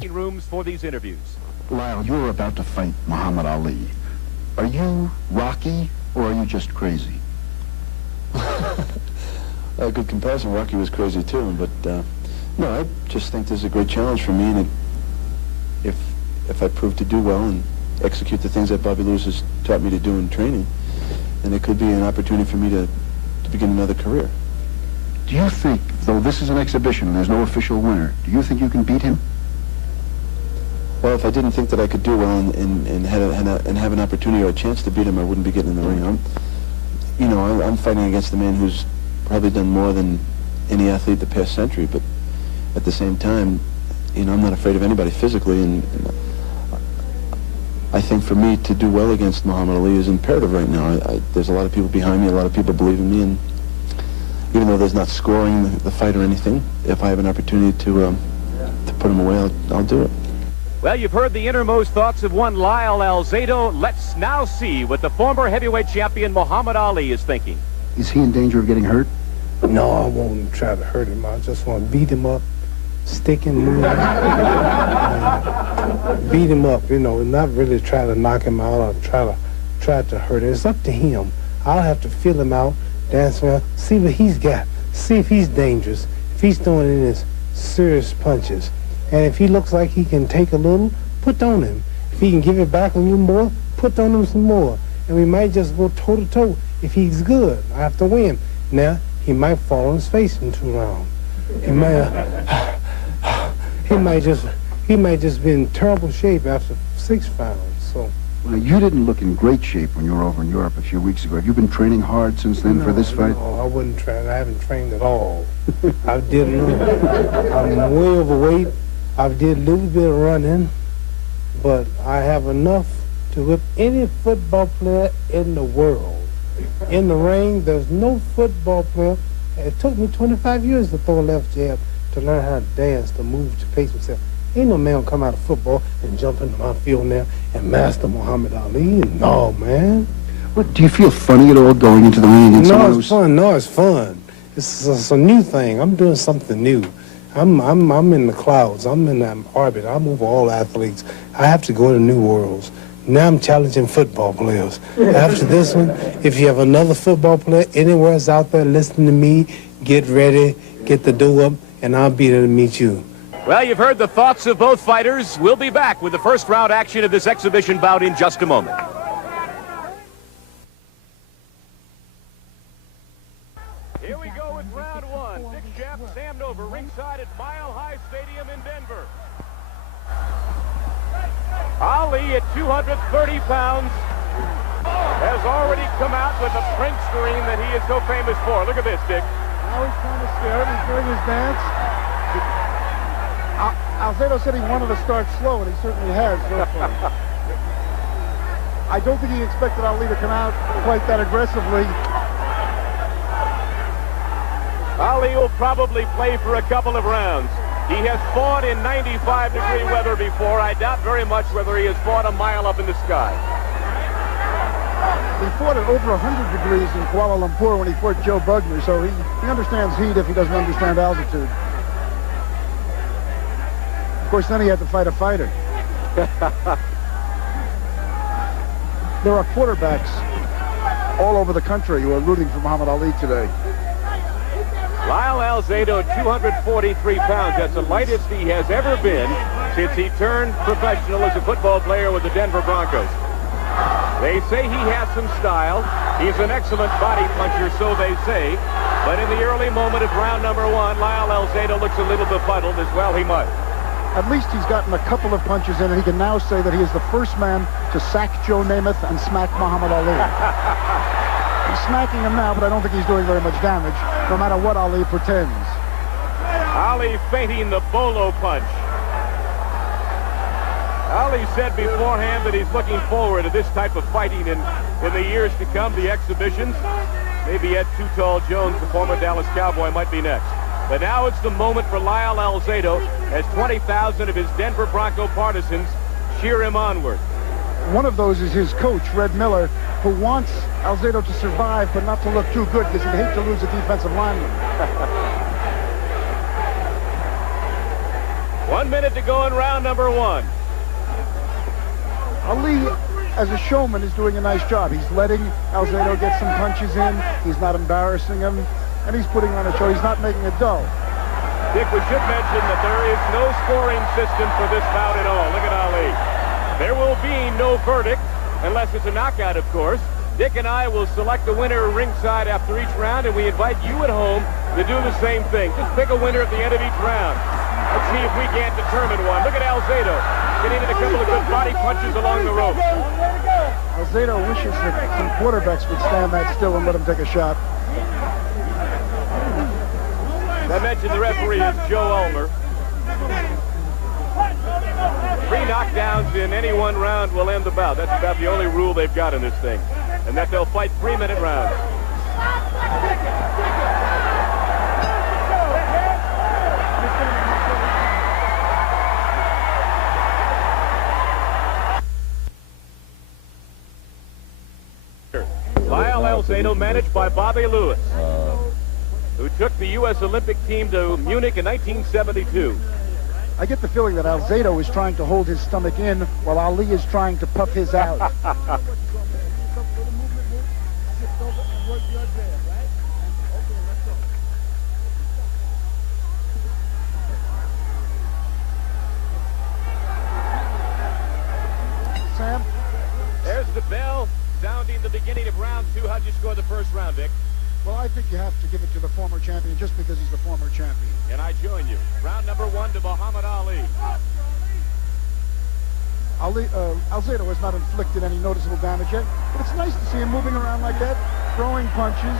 dressing rooms for these interviews. Lyle, you're about to fight Muhammad Ali. Are you Rocky, or are you just crazy? A good comparison. Rocky was crazy too, but no, I just think this is a great challenge for me, and if I prove to do well and execute the things that Bobby Lewis has taught me to do in training, then it could be an opportunity for me to begin another career. Do you think, though this is an exhibition and there's no official winner, do you think you can beat him? Well, if I didn't think that I could do well and have an opportunity or a chance to beat him, I wouldn't be getting in the ring. I'm fighting against a man who's probably done more than any athlete the past century, but at the same time, I'm not afraid of anybody physically, and I think for me to do well against Muhammad Ali is imperative right now. There's a lot of people behind me, a lot of people believe in me, and even though there's not scoring the fight or anything, if I have an opportunity to put him away, I'll do it. Well, you've heard the innermost thoughts of one Lyle Alzado. Let's now see what the former heavyweight champion Muhammad Ali is thinking. Is he in danger of getting hurt? No, I won't try to hurt him. I just want to beat him up, stick him, move, beat him up, not really try to knock him out or try to hurt him. It's up to him. I'll have to feel him out, dance around, see what he's got, see if he's dangerous, if he's throwing in his serious punches. And if he looks like he can take a little, put on him. If he can give it back a little more, put on him some more. And we might just go toe-to-toe. If he's good, I have to win. Now, he might fall on his face in 2 rounds. He might just be in terrible shape after 6 rounds. So. Well, you didn't look in great shape when you were over in Europe a few weeks ago. Have you been training hard since then for this fight? No, I wouldn't train. I haven't trained at all. I did a little. I'm way overweight. I did a little bit of running, but I have enough to whip any football player in the world. In the ring, there's no football player. It took me 25 years to throw a left jab, to learn how to dance, to move, to pace myself. Ain't no man come out of football and jump into my field now and master Muhammad Ali. No, man. What, do you feel funny at all going into the ring against someone who's... No, it's fun. It's a new thing. I'm doing something new. I'm in the clouds. I'm in that orbit. I move all athletes. I have to go to new worlds. Now I'm challenging football players. After this one, if you have another football player anywhere else out there listening to me, get ready, get the dough up, and I'll be there to meet you. Well, you've heard the thoughts of both fighters. We'll be back with the first round action of this exhibition bout in just a moment. Here we go with round one. Dick Jeff, Sam Nover, ringside at Mile High Stadium in Denver. Ali at 230 pounds has already come out with the Prince scream that he is so famous for. Look at this, Dick. Now he's trying to scare him. He's doing his dance. Alzado said he wanted to start slow, and he certainly has so far. I don't think he expected Ali to come out quite that aggressively. Ali will probably play for a couple of rounds. He has fought in 95-degree weather before. I doubt very much whether he has fought a mile up in the sky. He fought at over 100 degrees in Kuala Lumpur when he fought Joe Bugner, so he understands heat if he doesn't understand altitude. Of course, then he had to fight a fighter. There are quarterbacks all over the country who are rooting for Muhammad Ali today. Lyle Alzado, 243 pounds. That's the lightest he has ever been since he turned professional as a football player with the Denver Broncos. They say he has some style. He's an excellent body puncher, so they say. But in the early moment of round number one, Lyle Alzado looks a little befuddled, as well he might. At least he's gotten a couple of punches in, and he can now say that he is the first man to sack Joe Namath and smack Muhammad Ali. He's smacking him now, but I don't think he's doing very much damage, no matter what Ali pretends. Ali feinting the bolo punch. Ali said beforehand that he's looking forward to this type of fighting in the years to come, the exhibitions. Maybe Ed Too Tall Jones, the former Dallas Cowboy, might be next. But now it's the moment for Lyle Alzado as 20,000 of his Denver Bronco partisans cheer him onward. One of those is his coach, Red Miller, who wants Alzado to survive but not to look too good because he'd hate to lose a defensive lineman. 1 minute to go in round number 1. Ali, as a showman, is doing a nice job. He's letting Alzado get some punches in. He's not embarrassing him, and he's putting on a show. He's not making it dull. Dick, we should mention that there is no scoring system for this bout at all. Look at Ali. There will be no verdict, unless it's a knockout, of course. Dick and I will select a winner ringside after each round, and we invite you at home to do the same thing. Just pick a winner at the end of each round. Let's see if we can't determine one. Look at Alzado getting in a couple of good body punches along the rope. Alzado wishes that some quarterbacks would stand that still and let him take a shot. I mentioned the referee is Joe Ulmer. 3 knockdowns in any one round will end the bout. That's about the only rule they've got in this thing. And that they'll fight 3-minute rounds. Lyle Alzado, managed by Bobby Lewis, who took the U.S. Olympic team to Munich in 1972. I get the feeling that Alzado is trying to hold his stomach in while Ali is trying to puff his out. Sam? There's the bell sounding the beginning of round 2. How'd you score the first round, Dick? Well, I think you have to give it to the former champion just because he's the former champion. And I join you. Round number 1 to Muhammad Ali. Alzado has not inflicted any noticeable damage yet, but it's nice to see him moving around like that, throwing punches.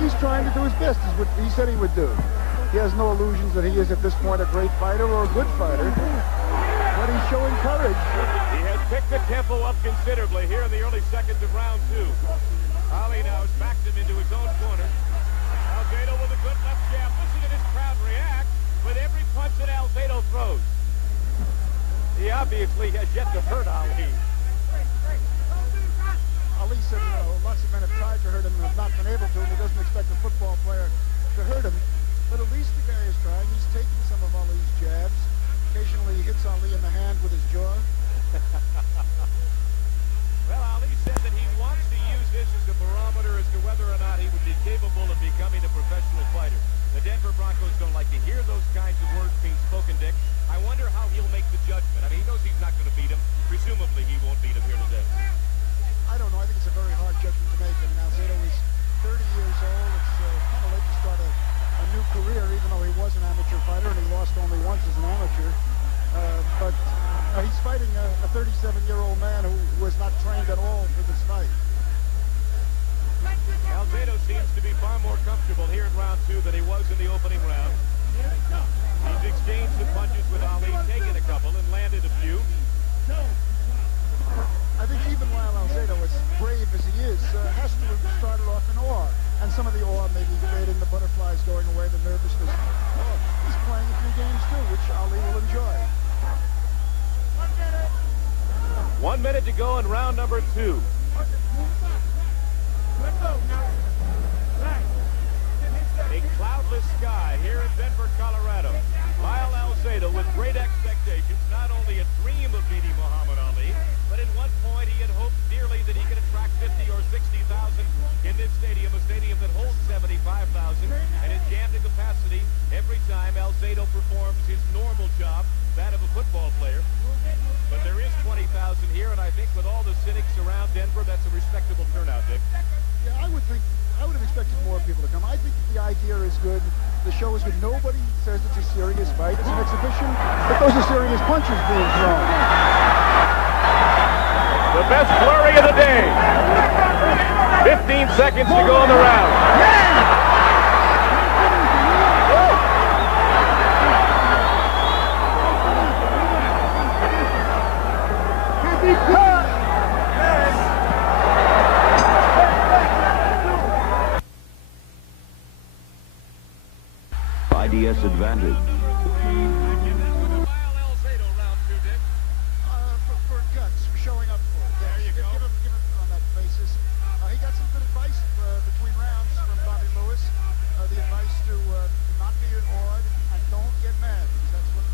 He's trying to do his best, is what he said he would do. He has no illusions that he is at this point a great fighter or a good fighter, but he's showing courage. He has picked the tempo up considerably here in the early seconds of round 2. Ali now has backed him into his own corner. Alzado with a good left jab. Listen to this crowd react with every punch that Alzado throws. He obviously has yet to hurt Ali. Ali said, you know, lots of men have tried to hurt him and have not been able to, and he doesn't expect a football player to hurt him. But at least the guy is trying. He's taking some of Ali's jabs. Occasionally he hits Ali in the hand with his jaw. Well, Ali said that he wants to use this as a barometer as to whether or not he would be capable of becoming a professional fighter. The Denver Broncos don't like to hear those kinds of words being spoken, Dick. I wonder how he'll make the judgment. I mean, he knows he's not going to beat him. Presumably, he won't beat him here today. I don't know. I think it's a very hard judgment to make. I mean, Alzado is 30 years old. It's kind of late to start a new career, even though he was an amateur fighter and he lost only once as an amateur. But he's fighting a 37-year-old man who was not trained at all for this fight. Alzado seems to be far more comfortable here in round 2 than he was in the opening round. He's exchanged some punches with Ali, taken a couple, and landed a few. I think even while Alzado, as brave as he is, has to have started off in awe. And some of the awe may be creating the butterflies going away, the nervousness. Oh, he's playing a few games too, which Ali will enjoy. 1 minute to go in round number 2. A cloudless sky here in Denver, Colorado. Lyle Alzado with great expectations, not only a dream of beating Muhammad Ali, but at one point he had hoped dearly that he could attract 50 or 60,000 in this stadium, a stadium that holds 75,000 and is jammed to capacity every time Alzado performs his normal job, that of a football player. But there is 20,000 here, and I think with all the cynics around Denver, that's a respectable turnout, Dick. Yeah, I would have expected more people to come. I think the idea is good. The show is good. Nobody says it's a serious fight. It's an exhibition, but those are serious punches being thrown. The best flurry of the day. 15 seconds to go in the round. IDS advantage. For guts, for showing up for it. There you go. Give him on that basis. He got some good advice between rounds from Bobby Lewis. The advice to not be awed and don't get mad, because that's what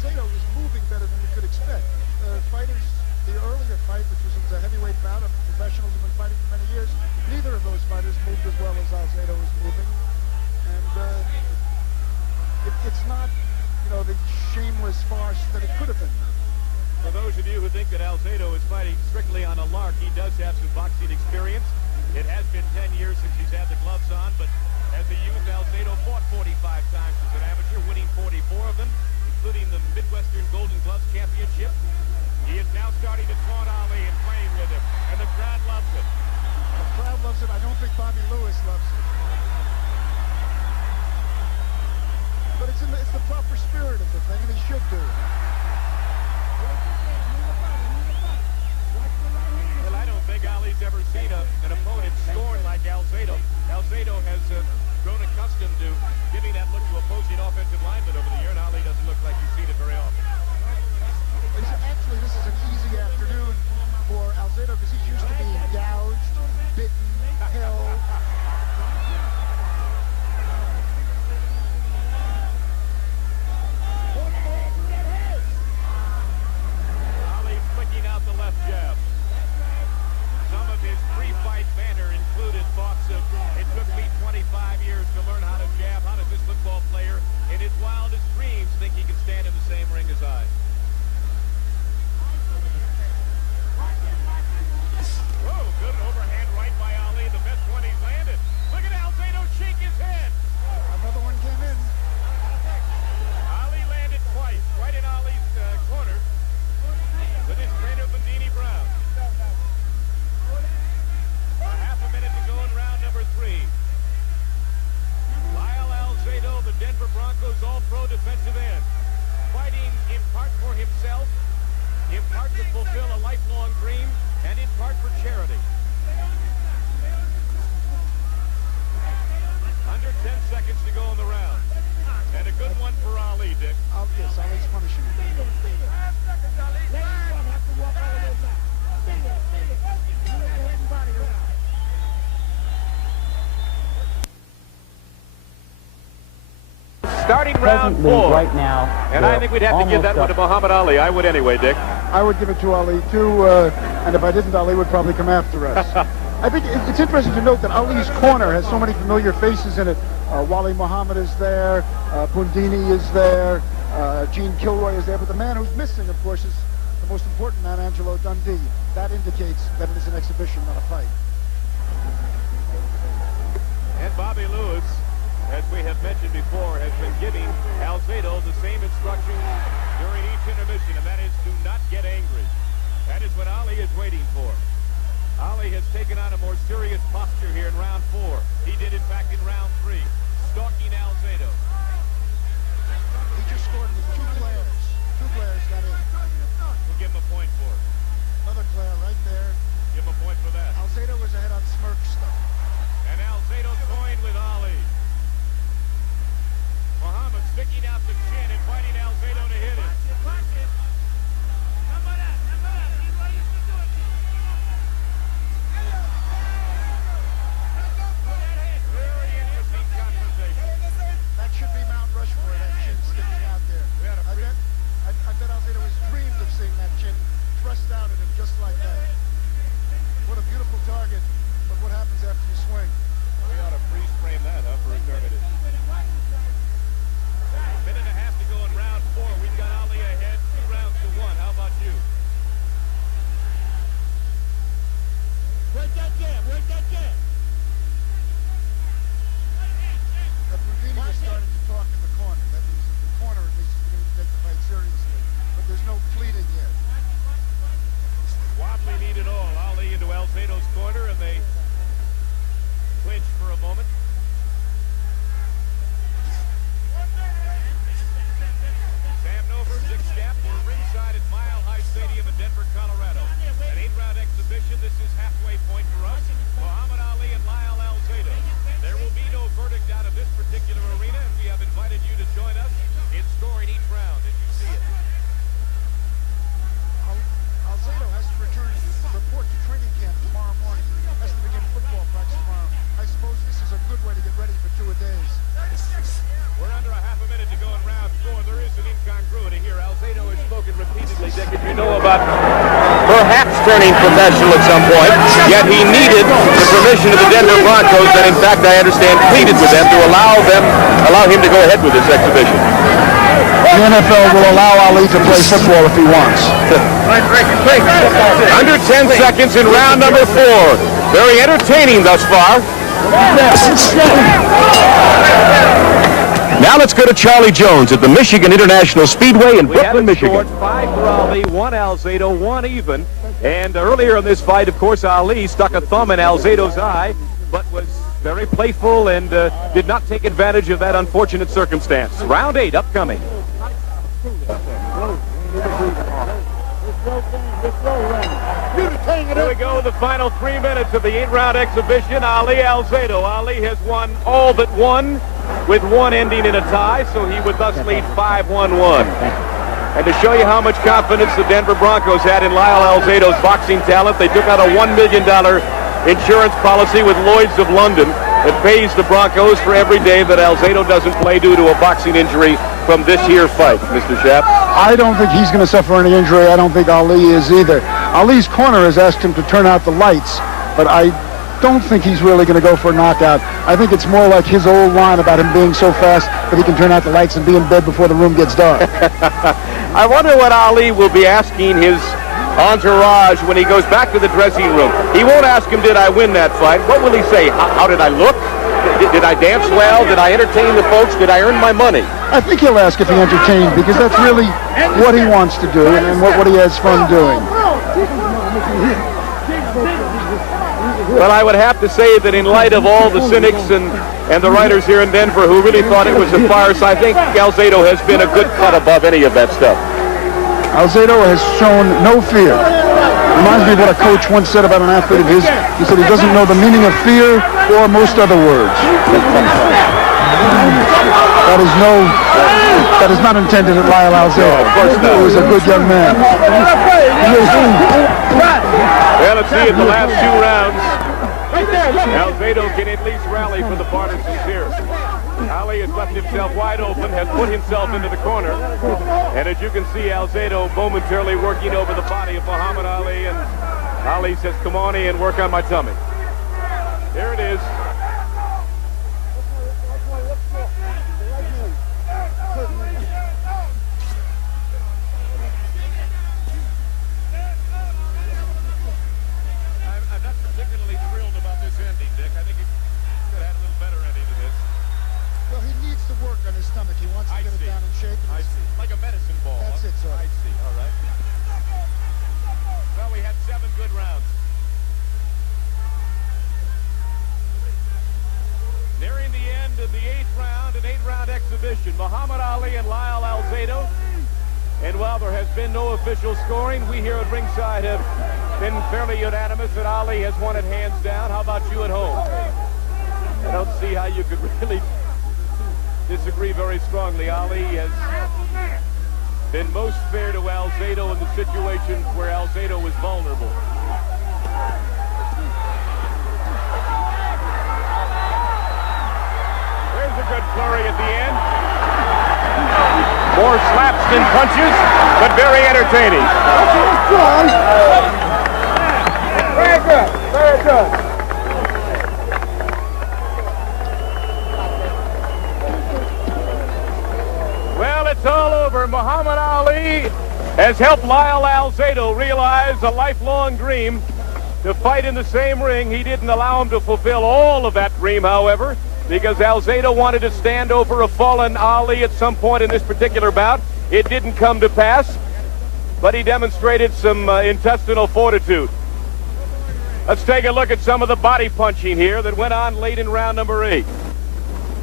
Alzado is moving better than you could expect. Fighters, the earlier fight, which was a heavyweight bout of professionals who've been fighting for many years, neither of those fighters moved as well as Alzado is moving. And it's not, you know, the shameless farce that it could have been. For those of you who think that Alzado is fighting strictly on a lark, he does have some boxing experience. It has been 10 years since he's had the gloves on, but as a youth, Alzado fought 45 times as an amateur, winning 44 of them, including the Midwestern Golden Gloves Championship. He is now starting to taunt Ali and playing with him, and the crowd loves it. The crowd loves it. I don't think Bobby Lewis loves it. But it's the proper spirit of the thing, and he should do it. Well, I don't think Ali's ever seen an opponent scorn like Alzado. Alzado has grown accustomed to giving that look to opposing offensive linemen over the year, and Ali doesn't look like he's seen it very often. Actually, this is an easy afternoon for Alzado because he's used to being gouged, bitten, held. Ali flicking out the left jab. Some of his pre-fight banter included thoughts of, it took me 25 years to learn how to jab. How does this football player in his wildest dreams think he can stand in the same ring as I? Whoa, good overhand right by Ali. The best one he's landed. Look at Alzado shake his head. Another one came in. Ali landed twice, right in Ali's corner with his trainer, Bandini Brown. A half a minute to go in round number 3. Lyle Alzado, the Denver Broncos All-Pro defensive end, fighting in part for himself, in part to fulfill a lifelong dream, and in part for charity. Under 10 seconds to go in the round. And a good one for Ali, Dick. Yes, Ali's punishing him. Starting round 4. Right now, And I think we'd have to give that one to Muhammad Ali. I would anyway, Dick. I would give it to Ali, too, and if I didn't, Ali would probably come after us. I think it's interesting to note that Ali's corner has so many familiar faces in it. Wally Muhammad is there, Bundini is there, Gene Kilroy is there, but the man who's missing, of course, is the most important man, Angelo Dundee. That indicates that it is an exhibition, not a fight. And Bobby Lewis, as we have mentioned before, has been giving Alzado the same instructions during each intermission, and that is do not get angry. That is what Ali is waiting for. Ali has taken on a more serious posture here in round 4. He did, in fact, in round 3, stalking Alzado. He just scored with 2 glares. 2 glares got in. We'll give him a point for it. Another glare right there. Give him a point for that. Alzado was ahead on smirk stuff. And Alzado toying with Ali. Muhammad sticking out the chin, inviting Alzado to hit him. Very interesting conversation. go in round 4. There is an incongruity here. Alzado has spoken repeatedly, Dick, as you know, about perhaps turning professional at some point, yet he needed the permission of the Denver Broncos that, in fact, I understand, pleaded with them to allow him to go ahead with this exhibition. The NFL will allow Ali to play football if he wants. Under 10 seconds in round number 4. Very entertaining thus far. Now let's go to Charlie Jones at the Michigan International Speedway in Brooklyn, Michigan. 5 for Ali, 1 Alzado, 1 even. And earlier in this fight, of course, Ali stuck a thumb in Alzado's eye, but was very playful and did not take advantage of that unfortunate circumstance. Round 8 upcoming. Here we go, the final 3 minutes of the 8-round exhibition. Ali Alzado. Ali has won all but one, with one ending in a tie, so he would thus lead 5-1-1. And to show you how much confidence the Denver Broncos had in Lyle Alzado's boxing talent, they took out a $1 million insurance policy with Lloyd's of London that pays the Broncos for every day that Alzado doesn't play due to a boxing injury from this here fight, Mr. Schaap. I don't think he's going to suffer any injury. I don't think Ali is either. Ali's corner has asked him to turn out the lights, but I don't think he's really going to go for a knockout. I think it's more like his old line about him being so fast that he can turn out the lights and be in bed before the room gets dark. I wonder what Ali will be asking his entourage when he goes back to the dressing room. He won't ask him, did I win that fight? What will he say? How did I look? Did I dance well? Did I entertain the folks? Did I earn my money? I think he'll ask if he entertained, because that's really what he wants to do and what he has fun doing. Well, I would have to say that in light of all the cynics and the writers here in Denver who really thought it was a farce, I think Alzado has been a good cut above any of that stuff. Alzado has shown no fear. Reminds me of what a coach once said about an athlete of his. He said he doesn't know the meaning of fear or most other words. That is not intended at Lyle Alzado. Of course not. He was a good young man. Well, let's see in the last 2 rounds. Alzado can at least rally for the partisans here. Ali has left himself wide open, has put himself into the corner. And as you can see, Alzado momentarily working over the body of Muhammad Ali. And Ali says, come on in, work on my tummy. There it is. Muhammad Ali and Lyle Alzado. And while there has been no official scoring, we here at ringside have been fairly unanimous that Ali has won it hands down. How about you at home? I don't see how you could really disagree very strongly. Ali has been most fair to Alzado in the situations where Alzado was vulnerable. There's a good flurry at the end. More slaps than punches, but very entertaining. Very good, very good. Well, it's all over. Muhammad Ali has helped Lyle Alzado realize a lifelong dream to fight in the same ring. He didn't allow him to fulfill all of that dream, however, because Alzado wanted to stand over a fallen Ali at some point in this particular bout. It didn't come to pass, but he demonstrated some intestinal fortitude. Let's take a look at some of the body punching here that went on late in round number 8.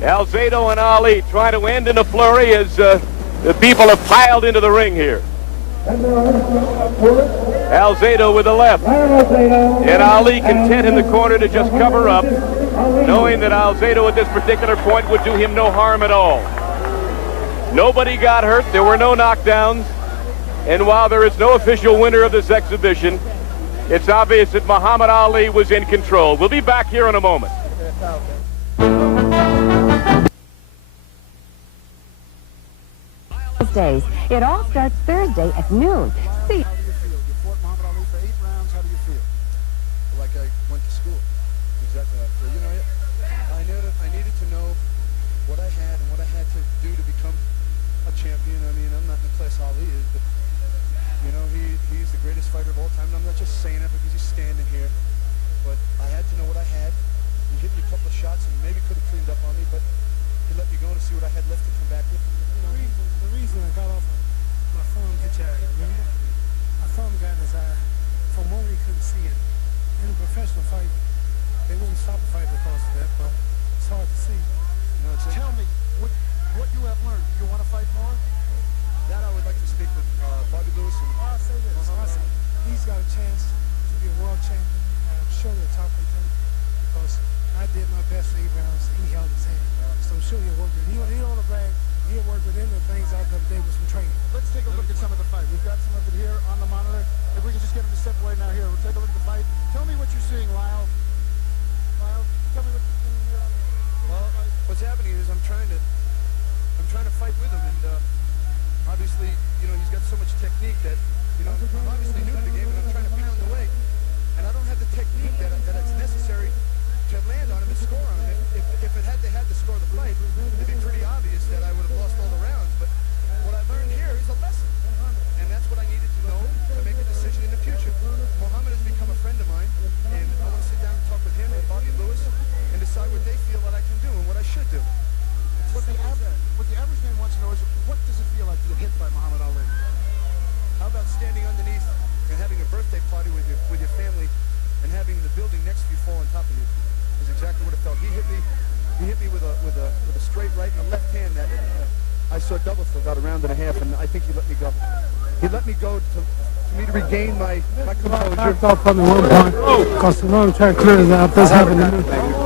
Alzado and Ali trying to end in a flurry as the people have piled into the ring here. Alzado with the left, and Ali content in the corner to just cover up, knowing that Alzado at this particular point would do him no harm at all. Nobody got hurt. There were no knockdowns. And while there is no official winner of this exhibition, it's obvious that Muhammad Ali was in control. We'll be back here in a moment. weekdays. It all starts Thursday at noon. See. How do you feel? You fought Muhammad Ali for 8 rounds. How do you feel? Like I went to school. Exactly. You know, I needed to know what I had and what I had to do to become a champion. I mean, I'm not in the class Ali is, but you know, he's the greatest fighter of all time. And I'm not just saying it because he's standing here, but I had to know what I had. He hit me a couple of shots and maybe could have cleaned up on me, but he let me go to see what I had left to come back with. The reason I got off my thumb hit you, remember? My thumb got in his eye. From where he couldn't see it. In a professional fight, they wouldn't stop a fight because of that, but it's hard to see. No, Tell me what you have learned. You want to fight more? that I would like to speak with Bobby Lewis. And I'll say this. He's got a chance to be a world champion, and I'm sure a top contender, because I did my best for 8 rounds, and he held his hand. So I'm sure he'll work with it. He don't want to brag. He'll work with any of the things I've done today with some training. Let's take a look at some of the fight. We've got some of it here on the monitor. If we can just get him to step away now here. We'll take a look at the fight. Tell me what you're seeing, Lyle. Lyle, tell me what you're seeing here on the fight. well, what's happening is I'm trying to fight with him, and obviously, you know, he's got so much technique that, you know, I'm obviously new to the game, and I'm trying to pound away, and I don't have the technique that's necessary to land on him and score on him. If it had to score the fight, it'd be pretty obvious that I would have lost all the rounds. But what I learned here is a lesson, and that's what I needed to know to make a decision in the future. Muhammad has become a friend of mine, and I want to sit down and talk with him and Bobby Lewis and decide what they feel that I can do and what I should do. What the average man wants to know is, what does it feel like to get hit by Muhammad Ali? How about standing underneath and having a birthday party with your family and having the building next to you fall on top of you? Is exactly what it felt. He hit me with a straight right and a left hand that I saw double for about a round and a half, and I think he let me go. He let me go for me to regain my composure. Backed off from the one point, because the one trying to clear his eye, this happened to me,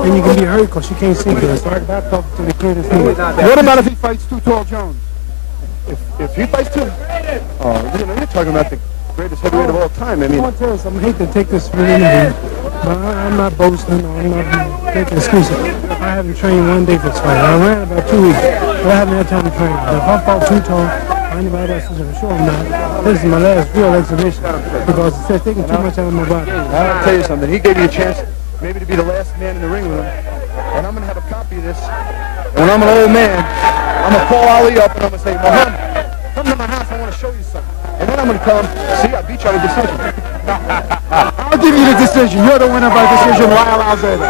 and you can be hurt because you can't see good. So I backed off to the clear his head. What about if he fights Too Tall Jones? If he fights too, you know, you're talking about the greatest heavyweight of all time. I mean, I tell you something, I hate to take this for an interview, but I'm not boasting or I'm not making excuses. I haven't trained one day for this fight. I ran about 2 weeks, but I haven't had time to train. If I fought Too Tall or anybody else, I'm sure I'm not. This is my last real exhibition because it's taking too much out of my body. I'll tell you something. He gave me a chance maybe to be the last man in the ring with him, and I'm going to have a copy of this. And when I'm an old man, I'm going to call Ali up and I'm going to say, Muhammad, come to my house, I want to show you something. And then I'm going to tell him, see, I beat you on a decision. I'll give you the decision. You're the winner by decision, Lyle Alzado.